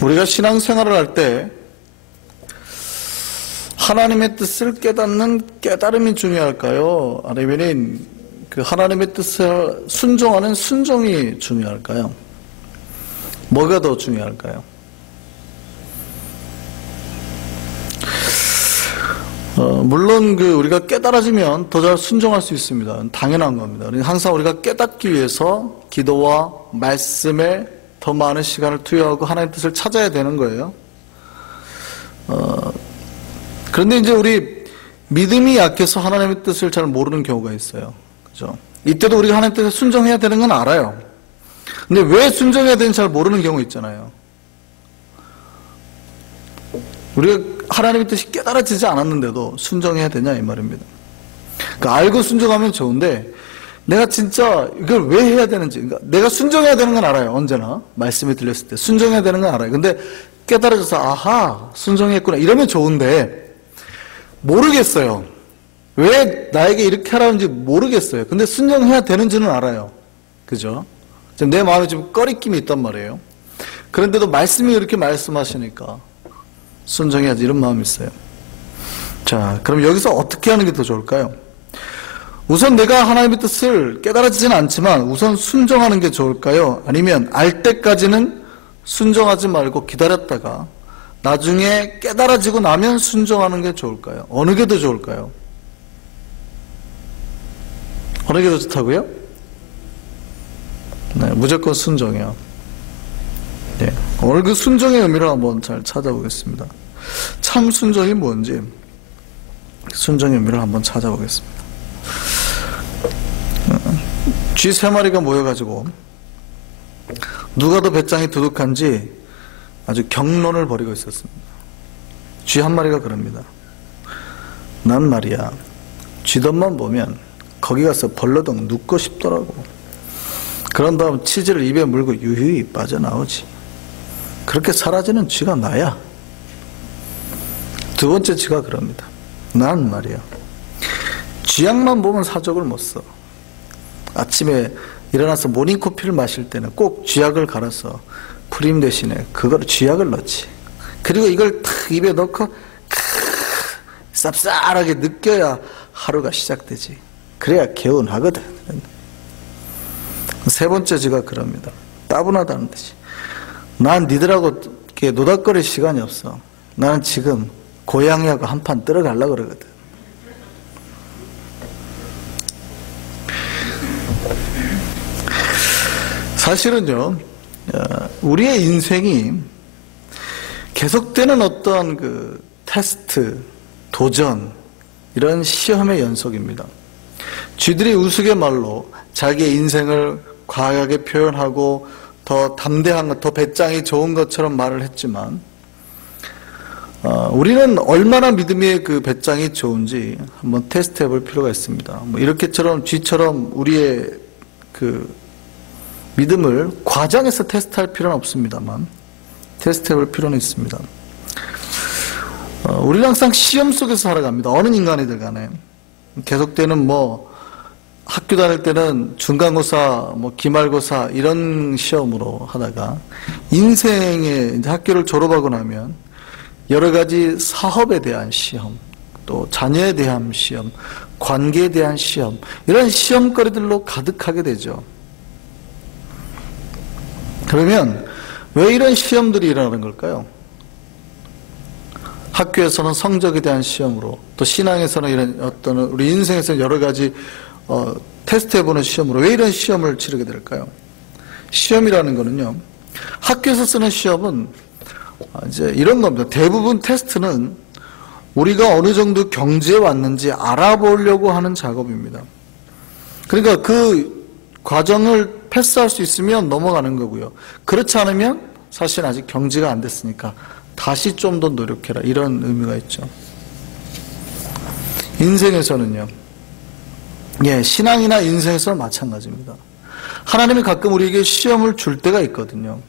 우리가 신앙생활을 할 때 하나님의 뜻을 깨닫는 깨달음이 중요할까요? 아니면 그 하나님의 뜻을 순종하는 순종이 중요할까요? 뭐가 더 중요할까요? 물론 우리가 깨달아지면 더 잘 순종할 수 있습니다. 당연한 겁니다. 항상 우리가 깨닫기 위해서 기도와 말씀에 더 많은 시간을 투여하고 하나님의 뜻을 찾아야 되는 거예요. 그런데 이제 우리 믿음이 약해서 하나님의 뜻을 잘 모르는 경우가 있어요. 그죠? 이때도 우리가 하나님의 뜻에 순종해야 되는 건 알아요. 근데 왜 순종해야 되는지 잘 모르는 경우 있잖아요. 우리가 하나님의 뜻이 깨달아지지 않았는데도 순종해야 되냐 이 말입니다. 그러니까 알고 순종하면 좋은데 내가 진짜 이걸 왜 해야 되는지, 그러니까 내가 순종해야 되는 건 알아요. 언제나 말씀이 들렸을 때 순종해야 되는 건 알아요. 근데 깨달아져서 아하 순종했구나 이러면 좋은데 모르겠어요. 왜 나에게 이렇게 하라는지 모르겠어요. 근데 순종해야 되는지는 알아요. 그죠? 내 마음에 좀 꺼리낌이 있단 말이에요. 그런데도 말씀이 이렇게 말씀하시니까 순종해야지 이런 마음이 있어요. 자, 그럼 여기서 어떻게 하는 게 더 좋을까요? 우선 내가 하나님의 뜻을 깨달아지지는 않지만 우선 순종하는 게 좋을까요? 아니면 알 때까지는 순종하지 말고 기다렸다가 나중에 깨달아지고 나면 순종하는 게 좋을까요? 어느 게 더 좋을까요? 어느 게 더 좋다고요? 네, 무조건 순종이요. 네, 오늘 그 순종의 의미를 한번 잘 찾아보겠습니다. 참 순종이 뭔지 순종의 의미를 한번 찾아보겠습니다. 쥐 3마리가 모여가지고 누가 더 배짱이 두둑한지 아주 경론을 벌이고 있었습니다. 쥐 한 마리가 그럽니다. 난 말이야 쥐덤만 보면 거기 가서 벌러덩 눕고 싶더라고. 그런 다음 치즈를 입에 물고 유유히 빠져나오지. 그렇게 사라지는 쥐가 나야. 두 번째 쥐가 그럽니다. 난 말이야 쥐약만 보면 사족을 못 써. 아침에 일어나서 모닝커피를 마실 때는 꼭 쥐약을 갈아서 프림 대신에 그걸 쥐약을 넣지. 그리고 이걸 탁 입에 넣고 쌉쌀하게 느껴야 하루가 시작되지. 그래야 개운하거든. 세 번째 쥐가 그럽니다. 따분하다는 듯이 난 니들하고 이렇게 노닥거릴 시간이 없어. 나는 지금 고양이하고 한판 떨어가려고 그러거든. 사실은요, 우리의 인생이 계속되는 어떤 그 테스트, 도전, 이런 시험의 연속입니다. 쥐들이 우스갯말로 자기의 인생을 과하게 표현하고 더 담대한 것, 더 배짱이 좋은 것처럼 말을 했지만 우리는 얼마나 믿음의 그 배짱이 좋은지 한번 테스트해 볼 필요가 있습니다. 뭐 이렇게처럼 쥐처럼 우리의 그 믿음을 과장해서 테스트할 필요는 없습니다만 테스트해 볼 필요는 있습니다. 우리는 항상 시험 속에서 살아갑니다. 어느 인간이들 간에 계속되는 뭐 학교 다닐 때는 중간고사, 뭐 기말고사 이런 시험으로 하다가 인생의 이제 학교를 졸업하고 나면 여러 가지 사업에 대한 시험, 또 자녀에 대한 시험, 관계에 대한 시험 이런 시험거리들로 가득하게 되죠. 그러면 왜 이런 시험들이 일어나는 걸까요? 학교에서는 성적에 대한 시험으로, 또 신앙에서는 이런 어떤 우리 인생에서 여러 가지 테스트해보는 시험으로 왜 이런 시험을 치르게 될까요? 시험이라는 거는요, 학교에서 쓰는 시험은 이제 이런 겁니다. 대부분 테스트는 우리가 어느 정도 경지에 왔는지 알아보려고 하는 작업입니다. 그러니까 그 과정을 패스할 수 있으면 넘어가는 거고요. 그렇지 않으면 사실 아직 경지가 안 됐으니까 다시 좀 더 노력해라 이런 의미가 있죠. 인생에서는요, 신앙이나 인생에서는 마찬가지입니다. 하나님이 가끔 우리에게 시험을 줄 때가 있거든요.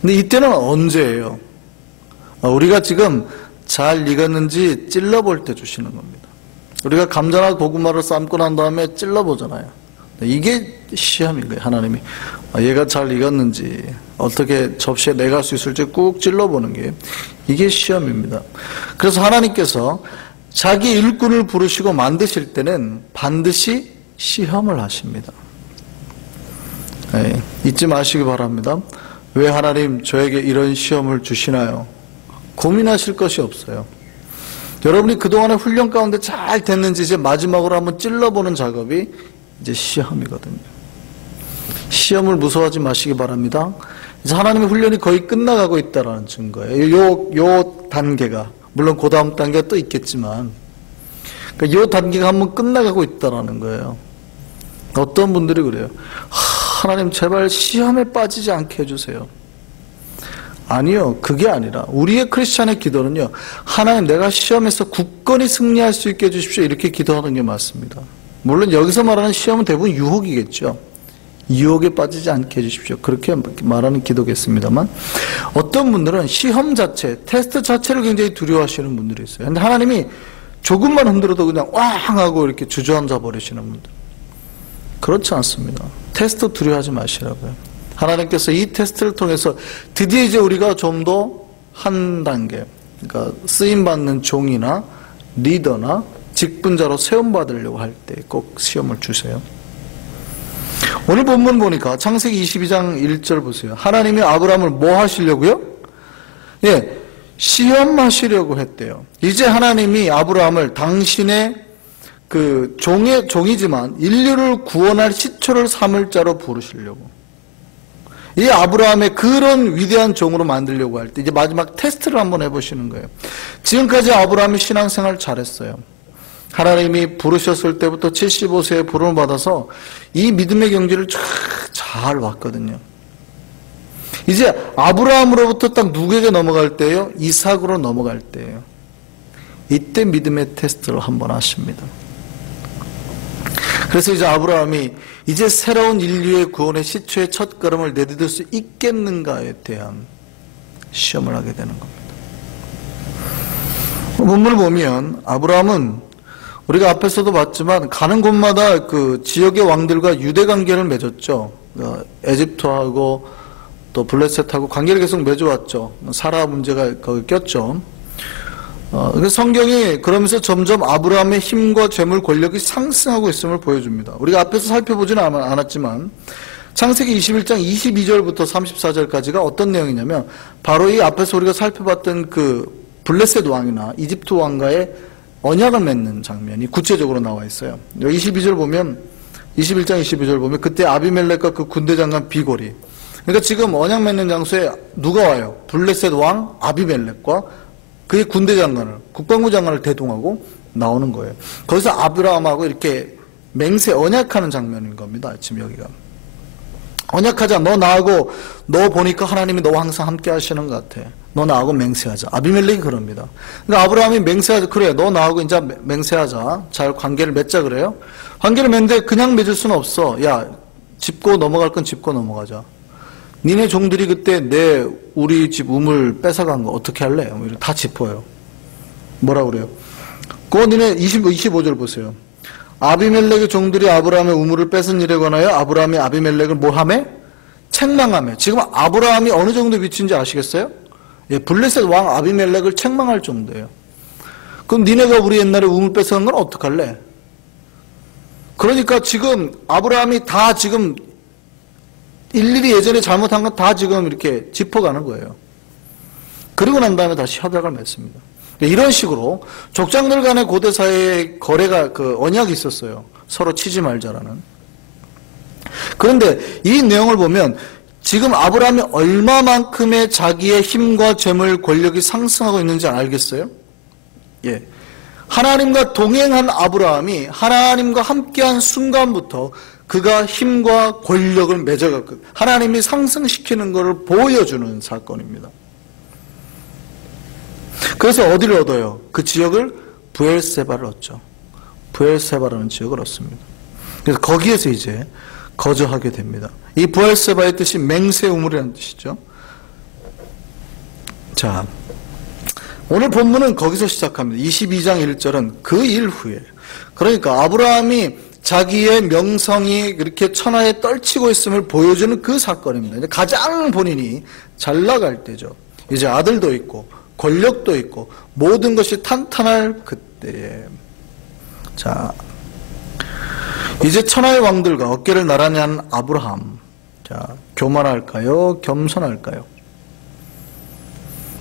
근데 이때는 언제예요? 우리가 지금 잘 익었는지 찔러볼 때 주시는 겁니다. 우리가 감자나 고구마를 삶고 난 다음에 찔러보잖아요. 이게 시험인 거예요. 하나님이 얘가 잘 익었는지 어떻게 접시에 내갈 수 있을지 꾹 찔러보는 게 이게 시험입니다. 그래서 하나님께서 자기 일꾼을 부르시고 만드실 때는 반드시 시험을 하십니다. 네, 잊지 마시기 바랍니다. 왜 하나님 저에게 이런 시험을 주시나요? 고민하실 것이 없어요. 여러분이 그동안의 훈련 가운데 잘 됐는지 이제 마지막으로 한번 찔러보는 작업이 이제 시험이거든요. 시험을 무서워하지 마시기 바랍니다. 이제 하나님의 훈련이 거의 끝나가고 있다는 증거예요. 요 단계가, 물론 그 다음 단계가 또 있겠지만, 그러니까 요 단계가 한번 끝나가고 있다는 거예요. 어떤 분들이 그래요. 하나님 제발 시험에 빠지지 않게 해주세요. 아니요, 그게 아니라 우리의 크리스찬의 기도는요, 하나님 내가 시험에서 굳건히 승리할 수 있게 해주십시오, 이렇게 기도하는 게 맞습니다. 물론 여기서 말하는 시험은 대부분 유혹이겠죠. 유혹에 빠지지 않게 해주십시오, 그렇게 말하는 기도겠습니다만, 어떤 분들은 시험 자체, 테스트 자체를 굉장히 두려워하시는 분들이 있어요. 근데 하나님이 조금만 흔들어도 그냥 왕 하고 이렇게 주저앉아 버리시는 분들, 그렇지 않습니다. 테스트 두려워하지 마시라고요. 하나님께서 이 테스트를 통해서 드디어 이제 우리가 좀 더 한 단계, 그러니까 쓰임받는 종이나 리더나 직분자로 세움받으려고 할 때 꼭 시험을 주세요. 오늘 본문 보니까 창세기 22장 1절 보세요. 하나님이 아브라함을 뭐 하시려고요? 예, 시험하시려고 했대요. 이제 하나님이 아브라함을 당신의 그 종이지만 인류를 구원할 시초를 삼을 자로 부르시려고, 이 아브라함의 그런 위대한 종으로 만들려고 할 때 이제 마지막 테스트를 한번 해보시는 거예요. 지금까지 아브라함이 신앙생활 잘했어요. 하나님이 부르셨을 때부터 75세에 부름을 받아서 이 믿음의 경지를 잘 왔거든요. 이제 아브라함으로부터 딱 누구에게 넘어갈 때예요? 이삭으로 넘어갈 때예요. 이때 믿음의 테스트를 한번 하십니다. 그래서 이제 아브라함이 이제 새로운 인류의 구원의 시초의 첫 걸음을 내디딜 수 있겠는가에 대한 시험을 하게 되는 겁니다. 본문을 보면 아브라함은 우리가 앞에서도 봤지만 가는 곳마다 그 지역의 왕들과 유대 관계를 맺었죠. 에집트하고 또 블레셋하고 관계를 계속 맺어왔죠. 사라 문제가 거기 꼈죠. 성경이 그러면서 점점 아브라함의 힘과 재물, 권력이 상승하고 있음을 보여줍니다. 우리가 앞에서 살펴보지는 않았지만 창세기 21장 22절부터 34절까지가 어떤 내용이냐면 바로 이 앞에서 우리가 살펴봤던 그 블레셋 왕이나 이집트 왕과의 언약을 맺는 장면이 구체적으로 나와 있어요. 22절 보면, 21장 22절 보면 그때 아비멜렉과 그 군대 장관 비골이, 그러니까 지금 언약 맺는 장소에 누가 와요? 블레셋 왕 아비멜렉과 그의 군대 장관을, 국방부 장관을 대동하고 나오는 거예요. 거기서 아브라함하고 이렇게 맹세, 언약하는 장면인 겁니다. 지금 여기가. 언약하자. 너 나하고, 너 보니까 하나님이 너와 항상 함께 하시는 것 같아. 너 나하고 맹세하자. 아비멜렉이 그럽니다. 그러니까 아브라함이 맹세하자. 그래, 너 나하고 이제 맹세하자. 잘 관계를 맺자 그래요. 관계를 맺는데 그냥 맺을 수는 없어. 야, 짚고 넘어갈 건 짚고 넘어가자. 니네 종들이 그때 우리 집 우물 뺏어간 거 어떻게 할래? 다 짚어요. 뭐라 그래요? 그거 니네 25절 보세요. 아비멜렉의 종들이 아브라함의 우물을 뺏은 일에 관하여 아브라함이 아비멜렉을 뭐 하매? 책망하며. 지금 아브라함이 어느 정도 위치인지 아시겠어요? 예, 블레셋 왕 아비멜렉을 책망할 정도예요. 그럼 니네가 우리 옛날에 우물 뺏어간 건 어떡할래? 그러니까 지금 아브라함이 다 지금 일일이 예전에 잘못한 건 다 지금 이렇게 짚어가는 거예요. 그리고 난 다음에 다시 협약을 맺습니다. 이런 식으로 족장들 간의 고대 사회의 거래가, 그 언약이 있었어요. 서로 치지 말자라는. 그런데 이 내용을 보면 지금 아브라함이 얼마만큼의 자기의 힘과 재물, 권력이 상승하고 있는지 알겠어요? 예. 하나님과 동행한 아브라함이 하나님과 함께한 순간부터 그가 힘과 권력을 맺어갔고 하나님이 상승시키는 것을 보여주는 사건입니다. 그래서 어디를 얻어요? 그 지역을 브엘세바를 얻죠. 브엘세바라는 지역을 얻습니다. 그래서 거기에서 이제 거주하게 됩니다. 이 브엘세바의 뜻이 맹세 우물이라는 뜻이죠. 자, 오늘 본문은 거기서 시작합니다. 22장 1절은 그 일 후에, 그러니까 아브라함이 자기의 명성이 그렇게 천하에 떨치고 있음을 보여주는 그 사건입니다. 이제 가장 본인이 잘 나갈 때죠. 이제 아들도 있고 권력도 있고 모든 것이 탄탄할 그때에, 자, 이제 천하의 왕들과 어깨를 나란히 한 아브라함, 자, 교만할까요? 겸손할까요?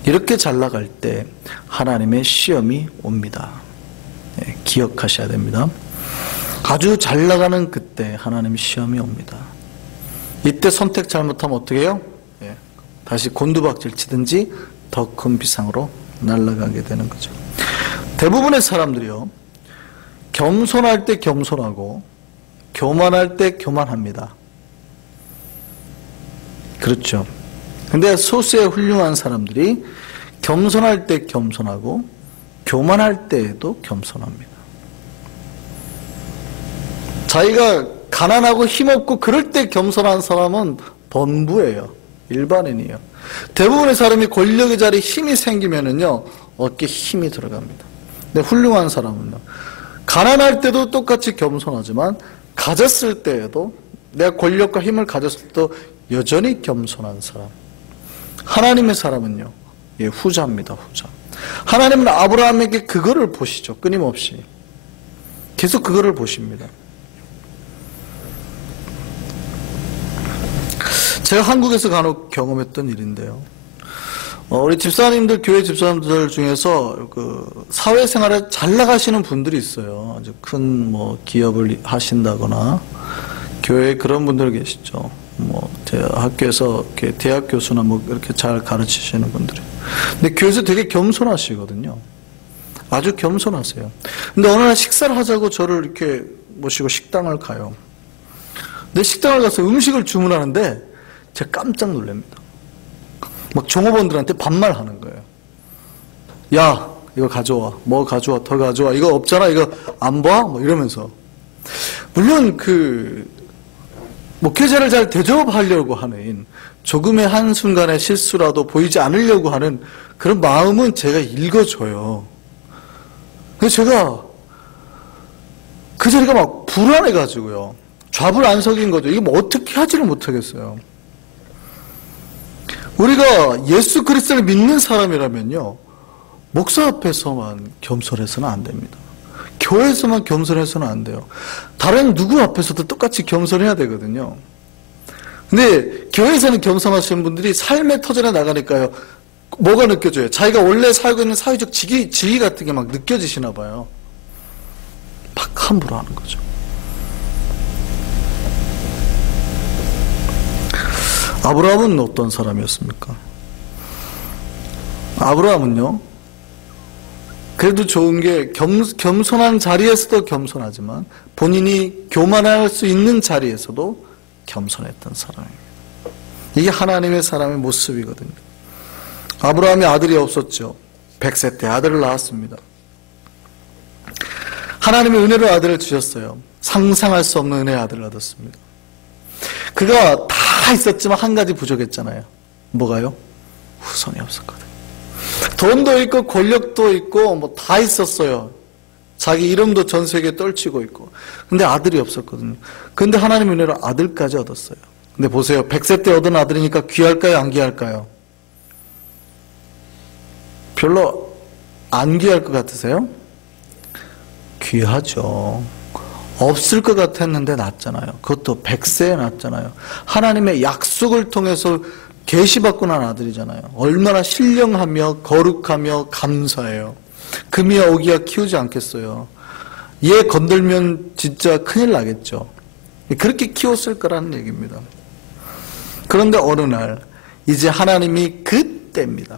이렇게 잘 나갈 때 하나님의 시험이 옵니다. 네, 기억하셔야 됩니다. 아주 잘 나가는 그때 하나님의 시험이 옵니다. 이때 선택 잘못하면 어떻게 해요? 네, 다시 곤두박질 치든지 더 큰 비상으로 날아가게 되는 거죠. 대부분의 사람들이요, 겸손할 때 겸손하고 교만할 때 교만합니다. 그렇죠. 근데 소수의 훌륭한 사람들이 겸손할 때 겸손하고 교만할 때에도 겸손합니다. 자기가 가난하고 힘없고 그럴 때 겸손한 사람은 범부예요. 일반인이에요. 대부분의 사람이 권력의 자리에 힘이 생기면은요, 어깨에 힘이 들어갑니다. 근데 훌륭한 사람은요, 가난할 때도 똑같이 겸손하지만 가졌을 때에도, 내가 권력과 힘을 가졌을 때도 여전히 겸손한 사람. 하나님의 사람은요, 예, 후자입니다. 후자. 하나님은 아브라함에게 그거를 보시죠. 끊임없이 계속 그거를 보십니다. 제가 한국에서 간혹 경험했던 일인데요, 우리 집사님들, 교회 집사님들 중에서 그 사회생활에 잘 나가시는 분들이 있어요. 아주 큰 뭐 기업을 하신다거나 교회에 그런 분들 계시죠. 뭐 학교에서 대학 교수나 뭐 이렇게 잘 가르치시는 분들이. 근데 교회에서 되게 겸손하시거든요. 아주 겸손하세요. 근데 어느 날 식사를 하자고 저를 이렇게 모시고 식당을 가요. 근데 식당을 가서 음식을 주문하는데 제가 깜짝 놀랍니다. 막 종업원들한테 반말하는 거예요. 야, 이거 가져와. 뭐 가져와. 더 가져와. 이거 없잖아. 이거 안 봐? 뭐 이러면서. 물론 목회자를 잘 대접하려고 하는, 조금의 한순간의 실수라도 보이지 않으려고 하는 그런 마음은 제가 읽어줘요. 그래서 제가 그 자리가 막 불안해가지고요, 좌불안석인 거죠. 이거 뭐 어떻게 하지를 못하겠어요. 우리가 예수 그리스도를 믿는 사람이라면요, 목사 앞에서만 겸손해서는 안 됩니다. 교회에서만 겸손해서는 안 돼요. 다른 누구 앞에서도 똑같이 겸손해야 되거든요. 근데 교회에서는 겸손하시는 분들이 삶의 터전에 나가니까요, 뭐가 느껴져요? 자기가 원래 살고 있는 사회적 지위 같은 게 막 느껴지시나 봐요. 막 함부로 하는 거죠. 아브라함은 어떤 사람이었습니까? 아브라함은요, 그래도 좋은 게 겸손한 자리에서도 겸손하지만 본인이 교만할 수 있는 자리에서도 겸손했던 사람입니다. 이게 하나님의 사람의 모습이거든요. 아브라함이 아들이 없었죠. 100세 때 아들을 낳았습니다. 하나님의 은혜로 아들을 주셨어요. 상상할 수 없는 은혜의 아들을 얻었습니다. 그가 다 있었지만 한 가지 부족했잖아요. 뭐가요? 후손이 없었거든요. 돈도 있고 권력도 있고 뭐 다 있었어요. 자기 이름도 전 세계에 떨치고 있고. 근데 아들이 없었거든요. 근데 하나님의 은혜로 아들까지 얻었어요. 근데 보세요. 100세 때 얻은 아들이니까 귀할까요? 안 귀할까요? 별로 안 귀할 것 같으세요? 귀하죠. 없을 것 같았는데 낳았잖아요. 그것도 100세에 낳았잖아요. 하나님의 약속을 통해서 계시받고 난 아들이잖아요. 얼마나 신령하며 거룩하며 감사해요. 금이야 오기야 키우지 않겠어요. 얘 건들면 진짜 큰일 나겠죠. 그렇게 키웠을 거라는 얘기입니다. 그런데 어느 날 이제 하나님이 그때입니다.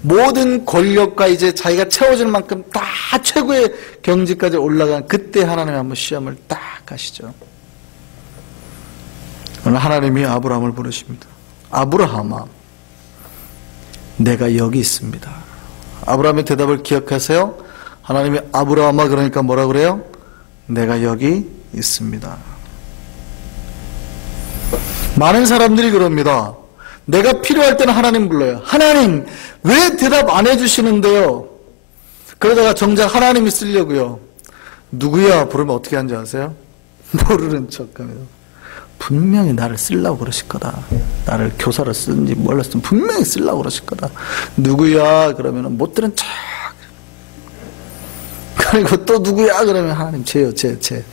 모든 권력과 이제 자기가 채워질 만큼 다 최고의 경지까지 올라간 그때 하나님이 한번 시험을 딱 하시죠. 오늘 하나님이 아브라함을 부르십니다. 아브라함아, 내가 여기 있습니다. 아브라함의 대답을 기억하세요. 하나님이 아브라함아 그러니까 뭐라 그래요? 내가 여기 있습니다. 많은 사람들이 그럽니다. 내가 필요할 때는 하나님 불러요. 하나님 왜 대답 안 해주시는데요? 그러다가 정작 하나님이 쓰려고요. 누구야 부르면 어떻게 하는지 아세요? 모르는 척하면서 분명히 나를 쓰려고 그러실 거다. 나를 교사로 쓰든지 뭘로 쓰든 분명히 쓰려고 그러실 거다. 누구야? 그러면 못 들은 척. 그리고 또 누구야? 그러면 하나님 쟤요, 쟤.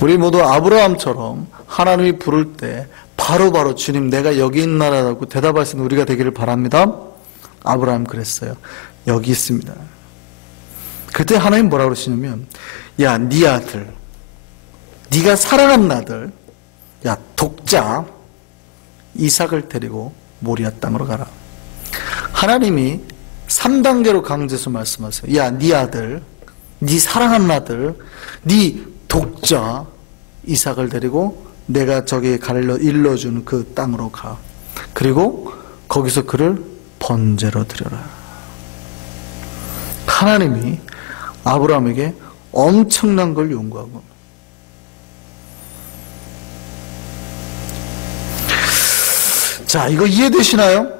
우리 모두 아브라함처럼 하나님이 부를 때 바로바로 주님 내가 여기 있나라고 대답할 수 있는 우리가 되기를 바랍니다. 아브라함 그랬어요. 여기 있습니다. 그때 하나님 뭐라고 그러시냐면 야, 네 아들, 네가 사랑하는 아들, 야, 독자 이삭을 데리고 모리아 땅으로 가라. 하나님이 3단계로 강제해서 말씀하세요. 야, 네 아들, 네 사랑하는 아들, 네 독자 이삭을 데리고 내가 저기 일러준 그 땅으로 가. 그리고 거기서 그를 번제로 드려라. 하나님이 아브라함에게 엄청난 걸 요구하고, 자, 이거 이해되시나요?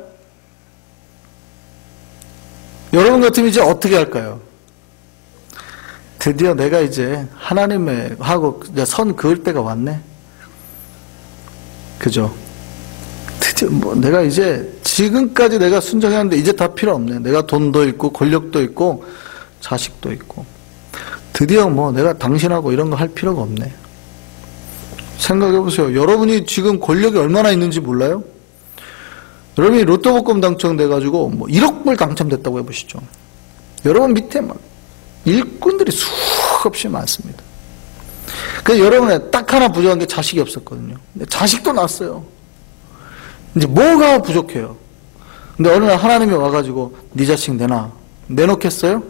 여러분 같으면 이제 어떻게 할까요? 드디어 내가 이제 하나님의 하고 선 그을 때가 왔네. 그죠? 드디어 내가 이제 지금까지 내가 순종했는데 이제 다 필요 없네. 내가 돈도 있고 권력도 있고 자식도 있고 드디어 내가 당신하고 이런 거 할 필요가 없네. 생각해 보세요. 여러분이 지금 권력이 얼마나 있는지 몰라요? 여러분이 로또 복권 당첨돼가지고 1억 불 당첨됐다고 해보시죠. 여러분 밑에 막 일꾼들이 수없이 많습니다. 그래서 여러분의 딱 하나 부족한 게 자식이 없었거든요. 근데 자식도 낳았어요. 이제 뭐가 부족해요? 근데 어느 날 하나님이 와가지고 네 자식 내놓겠어요?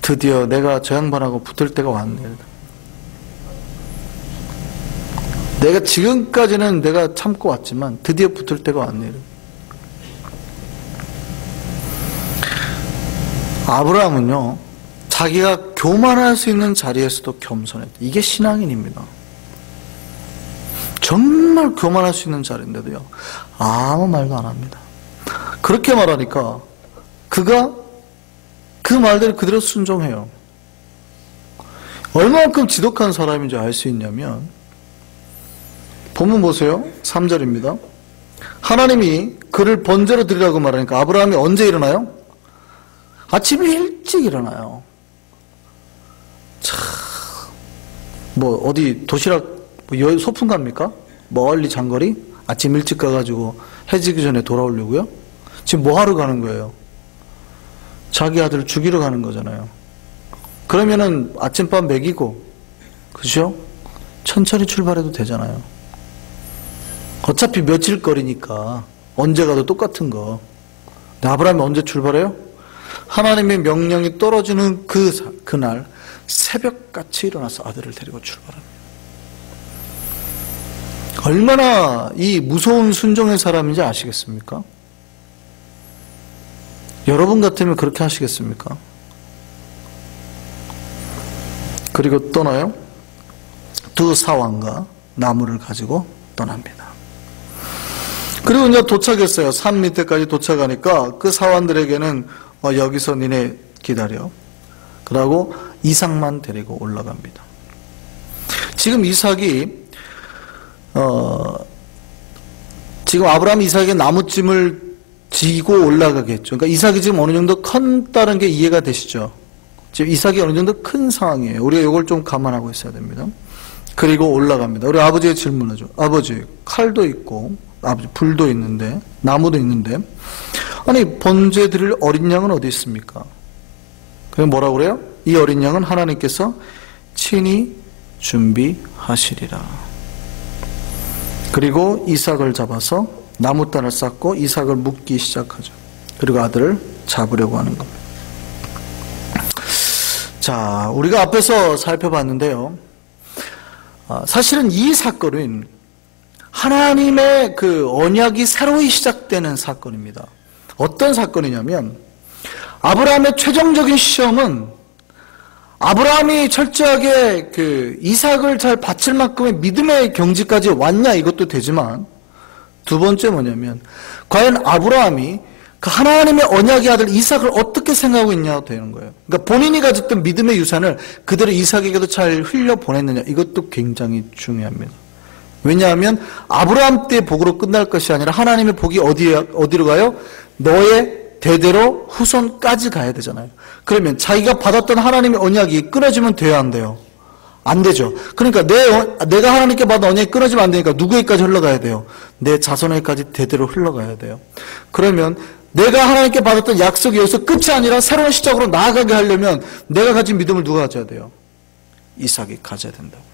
드디어 내가 저 양반하고 붙을 때가 왔네. 내가 지금까지는 내가 참고 왔지만 드디어 붙을 때가 왔네. 아브라함은요, 자기가 교만할 수 있는 자리에서도 겸손했다. 이게 신앙인입니다. 정말 교만할 수 있는 자리인데도요, 아무 말도 안 합니다. 그렇게 말하니까 그가 그 말대로 그대로 순종해요. 얼마만큼 지독한 사람인지 알 수 있냐면 본문 보세요. 3절입니다. 하나님이 그를 번제로 드리라고 말하니까 아브라함이 언제 일어나요? 아침 일찍 일어나요. 참, 어디 도시락 소풍 갑니까? 멀리 장거리? 아침 일찍 가가지고 해지기 전에 돌아오려고요? 지금 뭐 하러 가는 거예요? 자기 아들 죽이러 가는 거잖아요. 그러면은 아침밥 먹이고, 그죠? 천천히 출발해도 되잖아요. 어차피 며칠 거리니까 언제 가도 똑같은 거. 근데 아브라함이 언제 출발해요? 하나님의 명령이 떨어지는 그날 새벽같이 일어나서 아들을 데리고 출발합니다. 얼마나 이 무서운 순종의 사람인지 아시겠습니까? 여러분 같으면 그렇게 하시겠습니까? 그리고 떠나요. 두 사환과 나무를 가지고 떠납니다. 그리고 이제 도착했어요. 산 밑에까지 도착하니까 그 사환들에게는 여기서 니네 기다려. 그러고 이삭만 데리고 올라갑니다. 지금 이삭이 지금 아브라함이 이삭에게 나무찜을 지고 올라가겠죠. 그러니까 이삭이 지금 어느 정도 컸다는 게 이해가 되시죠? 지금 이삭이 어느 정도 큰 상황이에요. 우리가 이걸 좀 감안하고 있어야 됩니다. 그리고 올라갑니다. 우리 아버지의 질문하죠. 아버지, 칼도 있고 아버지 불도 있는데 나무도 있는데 아니 번제 드릴 어린 양은 어디 있습니까? 그럼 뭐라고 그래요? 이 어린 양은 하나님께서 친히 준비하시리라. 그리고 이삭을 잡아서 나무단을 쌓고 이삭을 묶기 시작하죠. 그리고 아들을 잡으려고 하는 겁니다. 자, 우리가 앞에서 살펴봤는데요. 사실은 이 사건은 하나님의 그 언약이 새로이 시작되는 사건입니다. 어떤 사건이냐면 아브라함의 최종적인 시험은 아브라함이 철저하게 그 이삭을 잘 바칠 만큼의 믿음의 경지까지 왔냐 이것도 되지만 두 번째 뭐냐면 과연 아브라함이 그 하나님의 언약의 아들 이삭을 어떻게 생각하고 있냐 되는 거예요. 그러니까 본인이 가졌던 믿음의 유산을 그대로 이삭에게도 잘 흘려보냈느냐, 이것도 굉장히 중요합니다. 왜냐하면 아브라함 때의 복으로 끝날 것이 아니라 하나님의 복이 어디로 가요? 너의 대대로 후손까지 가야 되잖아요. 그러면 자기가 받았던 하나님의 언약이 끊어지면 돼야 안 돼요? 안 되죠. 그러니까 내가 하나님께 받은 언약이 끊어지면 안 되니까 누구에게까지 흘러가야 돼요? 내 자손에게까지 대대로 흘러가야 돼요. 그러면 내가 하나님께 받았던 약속이 여기서 끝이 아니라 새로운 시작으로 나아가게 하려면 내가 가진 믿음을 누가 가져야 돼요? 이삭이 가져야 된다고요.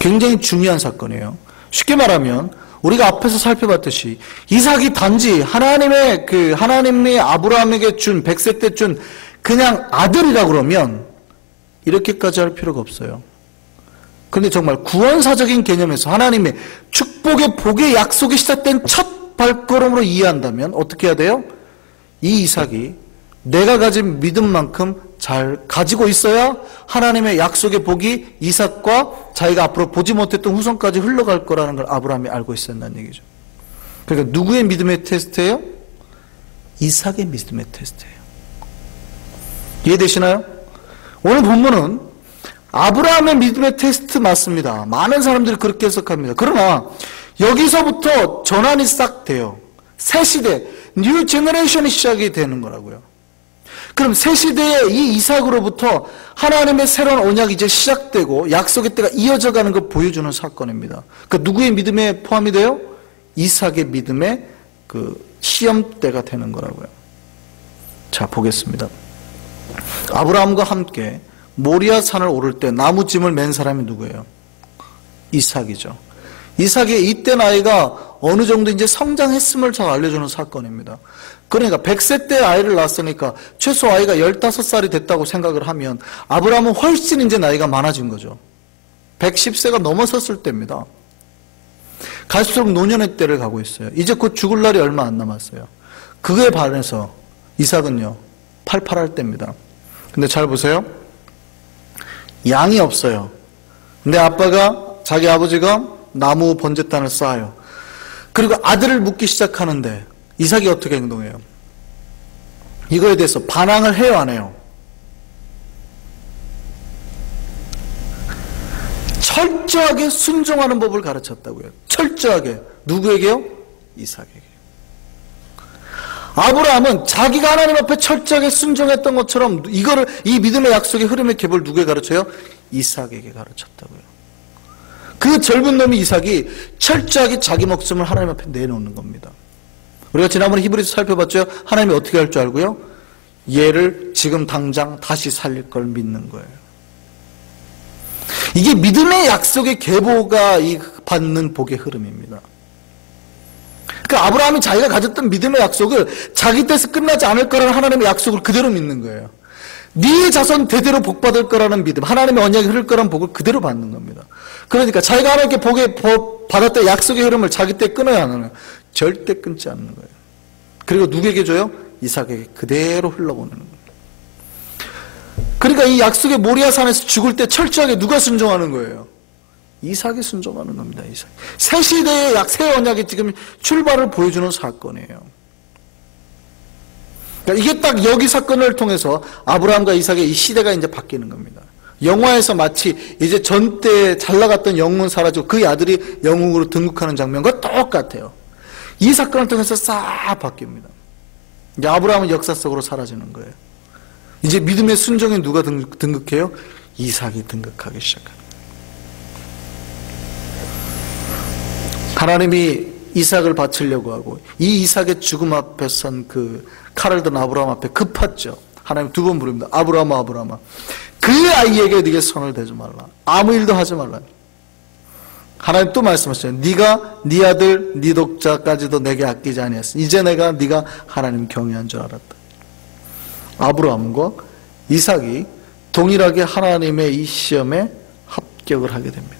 굉장히 중요한 사건이에요. 쉽게 말하면 우리가 앞에서 살펴봤듯이 이삭이 단지 하나님이 아브라함에게 준 100세 때 준 그냥 아들이라 그러면 이렇게까지 할 필요가 없어요. 그런데 정말 구원사적인 개념에서 하나님의 축복의 복의 약속이 시작된 첫 발걸음으로 이해한다면 어떻게 해야 돼요? 이 이삭이 내가 가진 믿음만큼 잘 가지고 있어야 하나님의 약속의 복이 이삭과 자기가 앞으로 보지 못했던 후손까지 흘러갈 거라는 걸 아브라함이 알고 있었다는 얘기죠. 그러니까 누구의 믿음의 테스트예요? 이삭의 믿음의 테스트예요. 이해되시나요? 오늘 본문은 아브라함의 믿음의 테스트 맞습니다. 많은 사람들이 그렇게 해석합니다. 그러나 여기서부터 전환이 싹 돼요. 새 시대, 뉴 제너레이션이 시작이 되는 거라고요. 그럼 새 시대의 이 이삭으로부터 하나님의 새로운 언약이 이제 시작되고 약속의 때가 이어져 가는 걸 보여주는 사건입니다. 그러니까 누구의 믿음에 포함이 돼요? 이삭의 믿음의 그 시험 때가 되는 거라고요. 자, 보겠습니다. 아브라함과 함께 모리아 산을 오를 때 나무짐을 맨 사람이 누구예요? 이삭이죠. 이삭의 이때 나이가 어느 정도 이제 성장했음을 잘 알려주는 사건입니다. 그러니까 100세 때 아이를 낳았으니까 최소 아이가 15살이 됐다고 생각을 하면 아브라함은 훨씬 이제 나이가 많아진 거죠. 110세가 넘어섰을 때입니다. 갈수록 노년의 때를 가고 있어요. 이제 곧 죽을 날이 얼마 안 남았어요. 그거에 반해서 이삭은요, 팔팔할 때입니다. 근데 잘 보세요. 양이 없어요. 근데 자기 아버지가 나무 번제단을 쌓아요. 그리고 아들을 묻기 시작하는데 이삭이 어떻게 행동해요? 이거에 대해서 반항을 해요, 안 해요? 철저하게 순종하는 법을 가르쳤다고요. 철저하게. 누구에게요? 이삭에게. 아브라함은 자기가 하나님 앞에 철저하게 순종했던 것처럼 이 믿음의 약속의 흐름의 갭을 누구에 가르쳐요? 이삭에게 가르쳤다고요. 그 젊은 놈이 이삭이 철저하게 자기 목숨을 하나님 앞에 내놓는 겁니다. 우리가 지난번에 히브리서 살펴봤죠? 하나님이 어떻게 할 줄 알고요? 얘를 지금 당장 다시 살릴 걸 믿는 거예요. 이게 믿음의 약속의 계보가 받는 복의 흐름입니다. 그러니까 아브라함이 자기가 가졌던 믿음의 약속을 자기 때에서 끝나지 않을 거라는 하나님의 약속을 그대로 믿는 거예요. 네 자손 대대로 복 받을 거라는 믿음, 하나님의 언약이 흐를 거라는 복을 그대로 받는 겁니다. 그러니까 자기가 하나님께 받았던 약속의 흐름을 자기 때 끊어야 하는, 절대 끊지 않는 거예요. 그리고 누구에게 줘요? 이삭에게 그대로 흘러보내는 거예요. 그러니까 이 약속의 모리아 산에서 죽을 때 철저하게 누가 순종하는 거예요? 이삭이 순종하는 겁니다. 이삭. 새 시대의 새 언약이 지금 출발을 보여주는 사건이에요. 그러니까 이게 딱 여기 사건을 통해서 아브라함과 이삭의 이 시대가 이제 바뀌는 겁니다. 영화에서 마치 이제 전때 잘 나갔던 영웅은 사라지고 그 아들이 영웅으로 등극하는 장면과 똑같아요. 이 사건을 통해서 싹 바뀝니다. 이제 아브라함은 역사 속으로 사라지는 거예요. 이제 믿음의 순종에 누가 등극해요? 이삭이 등극하기 시작합니다. 하나님이 이삭을 바치려고 하고 이 이삭의 죽음 앞에 선 그 칼을 든 아브라함 앞에 급했죠. 하나님 두 번 부릅니다. 아브라함아, 아브라함아, 그 아이에게 네게 손을 대지 말라. 아무 일도 하지 말라. 하나님 또 말씀하셨어요. 네가 네 아들 네 독자까지도 내게 아끼지 아니했어. 이제 네가 하나님 경외한 줄 알았다. 아브라함과 이삭이 동일하게 하나님의 이 시험에 합격을 하게 됩니다.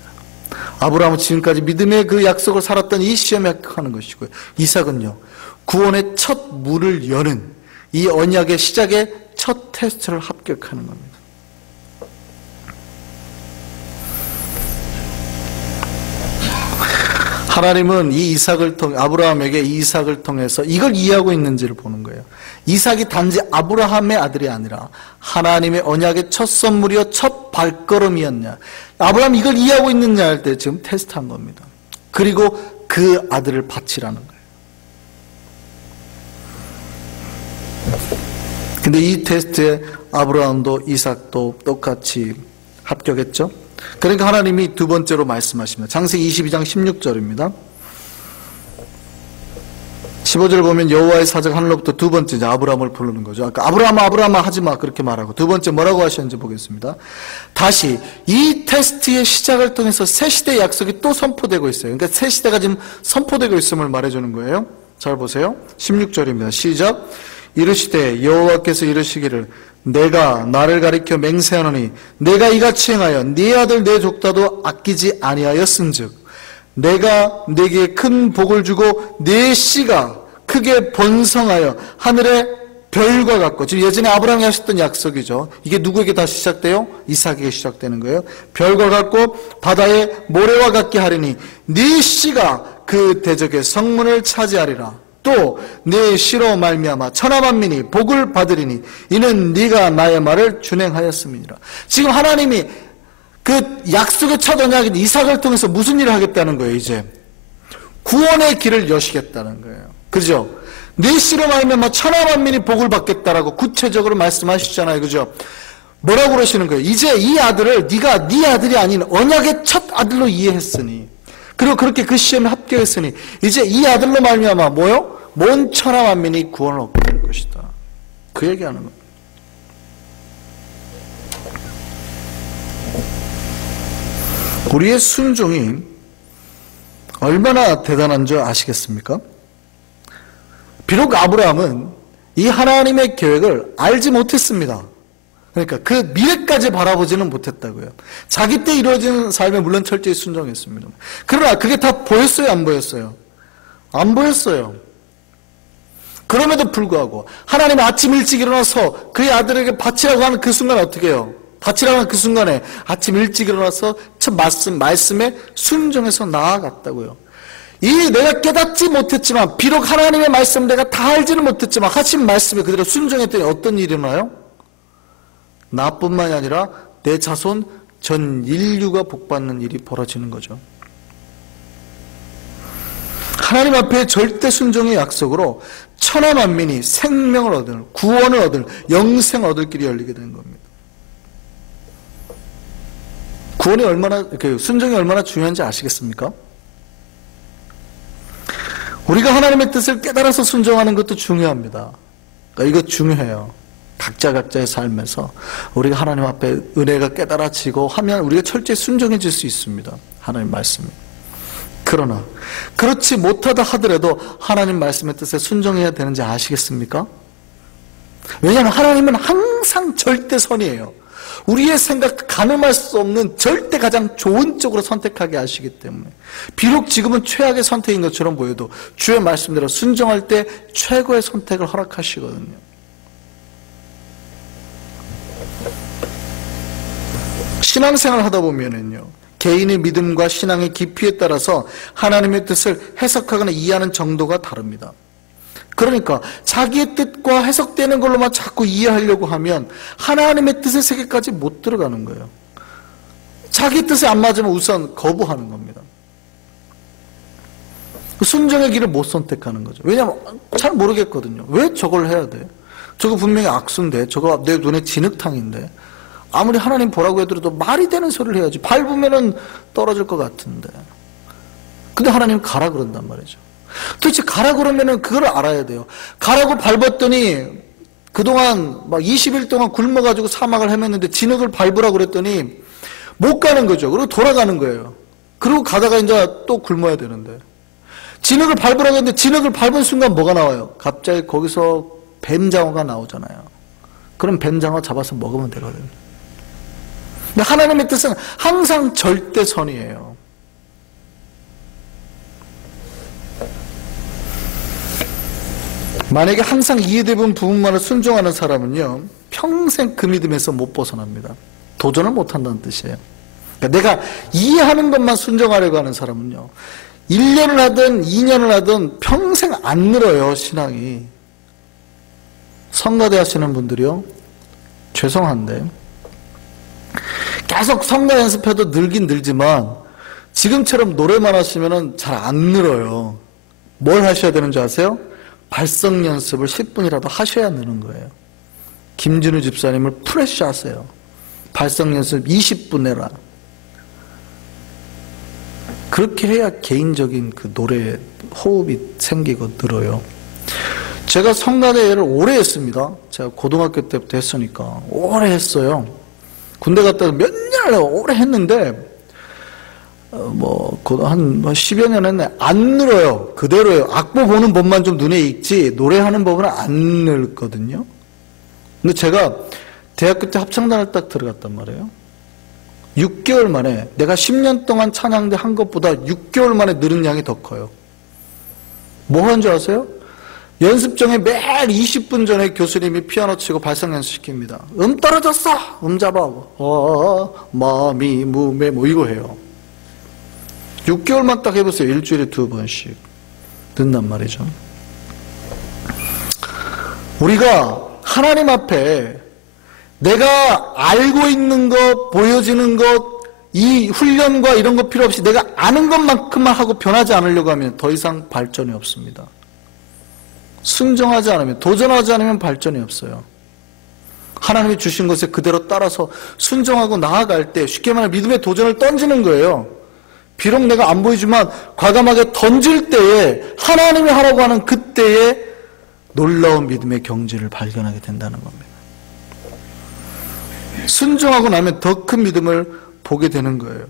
아브라함은 지금까지 믿음의 그 약속을 살았던 이 시험에 합격하는 것이고요. 이삭은요, 구원의 첫 문을 여는 이 언약의 시작의 첫 테스트를 합격하는 겁니다. 하나님은 이 이삭을 통해 아브라함에게 이 이삭을 통해서 이걸 이해하고 있는지를 보는 거예요. 이삭이 단지 아브라함의 아들이 아니라 하나님의 언약의 첫 선물이요 첫 발걸음이었냐. 아브라함 이걸 이해하고 있느냐 할 때 지금 테스트한 겁니다. 그리고 그 아들을 바치라는 거예요. 근데 이 테스트에 아브라함도 이삭도 똑같이 합격했죠. 그러니까 하나님이 두 번째로 말씀하십니다. 창세기 22장 16절입니다. 15절 보면 여호와의 사자가 하늘로부터 두 번째 이제 아브라함을 부르는 거죠. 아까 아브라함아 하지마 그렇게 말하고 두 번째 뭐라고 하셨는지 보겠습니다. 다시 이 테스트의 시작을 통해서 새 시대의 약속이 또 선포되고 있어요. 그러니까 새 시대가 지금 선포되고 있음을 말해주는 거예요. 잘 보세요. 16절입니다. 시작. 이르시되 여호와께서 이르시기를 내가 나를 가리켜 맹세하노니 내가 이같이 행하여 네 아들 네 족자도 아끼지 아니하였은즉 내가 네게 큰 복을 주고 네 씨가 크게 번성하여 하늘의 별과 같고, 지금 예전에 아브라함이 하셨던 약속이죠. 이게 누구에게 다시 시작돼요? 이삭에게 시작되는 거예요. 별과 같고 바다의 모래와 같게 하리니 네 씨가 그 대적의 성문을 차지하리라. 또 네 씨로 말미암아 천하 만민이 복을 받으리니 이는 네가 나의 말을 준행하였음이니라. 지금 하나님이 그 약속의 첫 언약인 이삭을 통해서 무슨 일을 하겠다는 거예요? 이제 구원의 길을 여시겠다는 거예요. 그죠? 네 씨로 말미암아 천하 만민이 복을 받겠다라고 구체적으로 말씀하시잖아요. 그죠? 뭐라고 그러시는 거예요? 이제 이 아들을 네가 네 아들이 아닌 언약의 첫 아들로 이해했으니, 그리고 그렇게 그 시험에 합격했으니 이제 이 아들로 말미암아 뭐요? 온 천하 만민이 구원을 얻게 될 것이다. 그 얘기하는 거예요. 우리의 순종이 얼마나 대단한 줄 아시겠습니까? 비록 아브라함은 이 하나님의 계획을 알지 못했습니다. 그러니까 그 미래까지 바라보지는 못했다고요. 자기 때 이루어지는 삶에 물론 철저히 순종했습니다. 그러나 그게 다 보였어요? 안 보였어요? 안 보였어요. 그럼에도 불구하고 하나님은 아침 일찍 일어나서 그의 아들에게 바치라고 하는 그 순간 어떻게 해요? 바치라고 하는 그 순간에 아침 일찍 일어나서 첫 말씀에 순종해서 나아갔다고요. 이 내가 깨닫지 못했지만, 비록 하나님의 말씀 내가 다 알지는 못했지만 하신 말씀에 그대로 순종했더니 어떤 일이 일어나요? 나뿐만이 아니라 내 자손 전 인류가 복받는 일이 벌어지는 거죠. 하나님 앞에 절대 순종의 약속으로 천하 만민이 생명을 얻을, 구원을 얻을, 영생을 얻을 길이 열리게 되는 겁니다. 구원이 얼마나, 순종이 얼마나 중요한지 아시겠습니까? 우리가 하나님의 뜻을 깨달아서 순종하는 것도 중요합니다. 그러니까 이거 중요해요. 각자의 삶에서 우리가 하나님 앞에 은혜가 깨달아지고 하면 우리가 철저히 순종해질 수 있습니다. 하나님 말씀에. 그러나 그렇지 못하다 하더라도 하나님 말씀의 뜻에 순종해야 되는지 아시겠습니까? 왜냐하면 하나님은 항상 절대선이에요. 우리의 생각, 가늠할 수 없는 절대 가장 좋은 쪽으로 선택하게 하시기 때문에, 비록 지금은 최악의 선택인 것처럼 보여도 주의 말씀대로 순종할 때 최고의 선택을 허락하시거든요. 신앙생활 하다 보면은요, 개인의 믿음과 신앙의 깊이에 따라서 하나님의 뜻을 해석하거나 이해하는 정도가 다릅니다. 그러니까 자기의 뜻과 해석되는 걸로만 자꾸 이해하려고 하면 하나님의 뜻의 세계까지 못 들어가는 거예요. 자기 뜻에 안 맞으면 우선 거부하는 겁니다. 순종의 길을 못 선택하는 거죠. 왜냐하면 잘 모르겠거든요. 왜 저걸 해야 돼? 저거 분명히 악수인데, 저거 내 눈에 진흙탕인데, 아무리 하나님 보라고 해도 말이 되는 소리를 해야지. 밟으면은 떨어질 것 같은데. 근데 하나님 가라 그런단 말이죠. 도대체 가라 그러면은 그걸 알아야 돼요. 가라고 밟았더니 그동안 막 20일 동안 굶어가지고 사막을 헤맸는데 진흙을 밟으라고 그랬더니 못 가는 거죠. 그리고 돌아가는 거예요. 그리고 가다가 이제 또 굶어야 되는데, 진흙을 밟으라고 했는데 진흙을 밟은 순간 뭐가 나와요? 갑자기 거기서 뱀장어가 나오잖아요. 그럼 뱀장어 잡아서 먹으면 되거든요. 근데 하나님의 뜻은 항상 절대선이에요. 만약에 항상 이해되는 부분만을 순종하는 사람은요, 평생 그 믿음에서 못 벗어납니다. 도전을 못한다는 뜻이에요. 그러니까 내가 이해하는 것만 순종하려고 하는 사람은요, 1년을 하든 2년을 하든 평생 안 늘어요, 신앙이. 성가대 하시는 분들이요, 죄송한데 계속 성가 연습해도 늘긴 늘지만 지금처럼 노래만 하시면 잘 안 늘어요. 뭘 하셔야 되는 줄 아세요? 발성 연습을 10분이라도 하셔야 느는 거예요. 김진우 집사님을 프레쉬 하세요. 발성 연습 20분 해라. 그렇게 해야 개인적인 그 노래에 호흡이 생기고 늘어요. 제가 성가대회를 오래 했습니다. 제가 고등학교 때부터 했으니까 오래 했어요. 군대 갔다 몇 년을 오래 했는데 한 10여 년 했네. 안 늘어요. 그대로예요. 악보 보는 법만 좀 눈에 익지 노래하는 법은 안 늘거든요. 근데 제가 대학교 때 합창단을 딱 들어갔단 말이에요. 6개월 만에 내가 10년 동안 찬양대 한 것보다 6개월 만에 늘은 양이 더 커요. 뭐 하는 줄 아세요? 연습정에 매일 20분 전에 교수님이 피아노 치고 발성 연습시킵니다. 떨어졌어! 잡아. 마미 무메 뭐 이거 해요. 6개월만 딱 해보세요. 일주일에 2번씩 는단 말이죠. 우리가 하나님 앞에 내가 알고 있는 것, 보여지는 것, 이 훈련과 이런 거 필요 없이 내가 아는 것만큼만 하고 변하지 않으려고 하면 더 이상 발전이 없습니다. 순종하지 않으면, 도전하지 않으면 발전이 없어요. 하나님이 주신 것에 그대로 따라서 순종하고 나아갈 때 쉽게 말해 믿음의 도전을 던지는 거예요. 비록 내가 안 보이지만 과감하게 던질 때에 하나님이 하라고 하는 그때에 놀라운 믿음의 경지를 발견하게 된다는 겁니다. 순종하고 나면 더 큰 믿음을 보게 되는 거예요.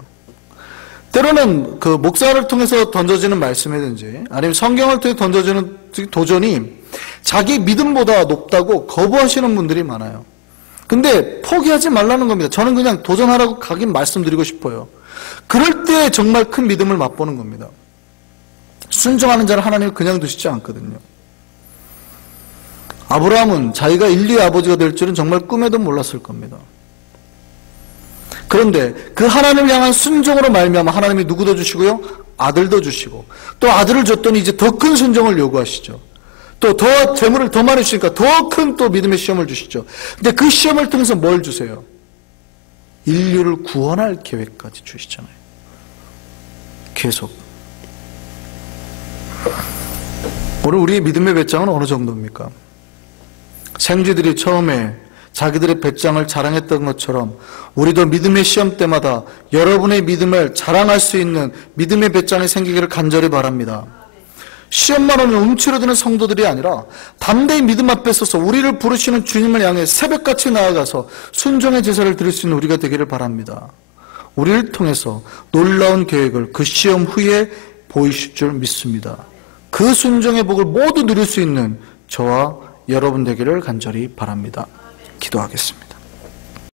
때로는 그 목사를 통해서 던져지는 말씀이든지 아니면 성경을 통해 던져지는 도전이 자기 믿음보다 높다고 거부하시는 분들이 많아요. 근데 포기하지 말라는 겁니다. 저는 그냥 도전하라고 가긴 말씀드리고 싶어요. 그럴 때 정말 큰 믿음을 맛보는 겁니다. 순종하는 자를 하나님은 그냥 두시지 않거든요. 아브라함은 자기가 인류의 아버지가 될 줄은 정말 꿈에도 몰랐을 겁니다. 그런데 그 하나님을 향한 순종으로 말미암아 하나님이 누구도 주시고요, 아들도 주시고, 또 아들을 줬더니 이제 더 큰 순종을 요구하시죠. 또 더 재물을 더 많이 주시니까 더 큰 또 믿음의 시험을 주시죠. 근데 그 시험을 통해서 뭘 주세요? 인류를 구원할 계획까지 주시잖아요. 계속. 오늘 우리의 믿음의 배짱은 어느 정도입니까? 생쥐들이 처음에 자기들의 배짱을 자랑했던 것처럼 우리도 믿음의 시험 때마다 여러분의 믿음을 자랑할 수 있는 믿음의 배짱이 생기기를 간절히 바랍니다. 시험만 오면 움츠러드는 성도들이 아니라 담대히 믿음 앞에 서서 우리를 부르시는 주님을 향해 새벽같이 나아가서 순종의 제사를 드릴 수 있는 우리가 되기를 바랍니다. 우리를 통해서 놀라운 계획을 그 시험 후에 보이실 줄 믿습니다. 그 순종의 복을 모두 누릴 수 있는 저와 여러분 되기를 간절히 바랍니다. 기도하겠습니다.